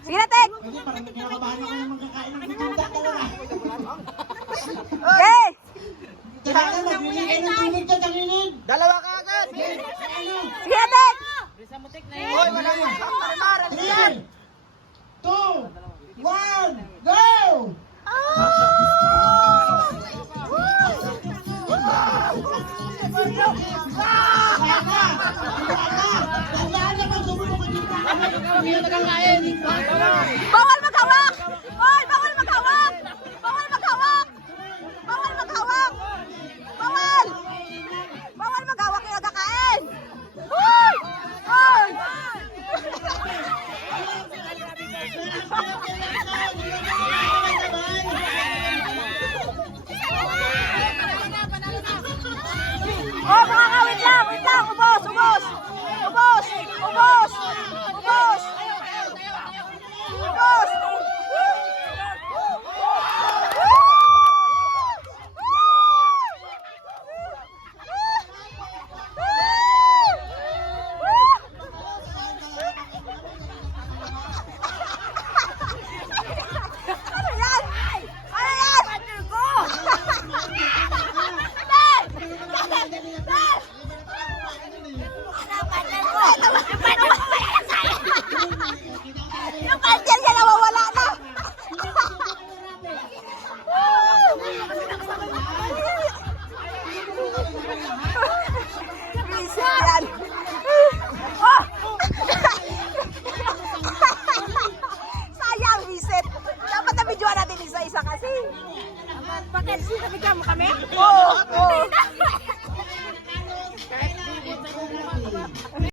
Sige na, Tek! Kasi parang kinakabahan ako yung magkakain ng bibingka talaga. Okay! Kaya magbibigay kayo ng tubig dyan sa gilid. Dalawa ka agad! Sige na, Tek! Hoy, wala mo! Para-para! 3, 2, 1, go! Tandaan na pag sumunod ka dito. Bawa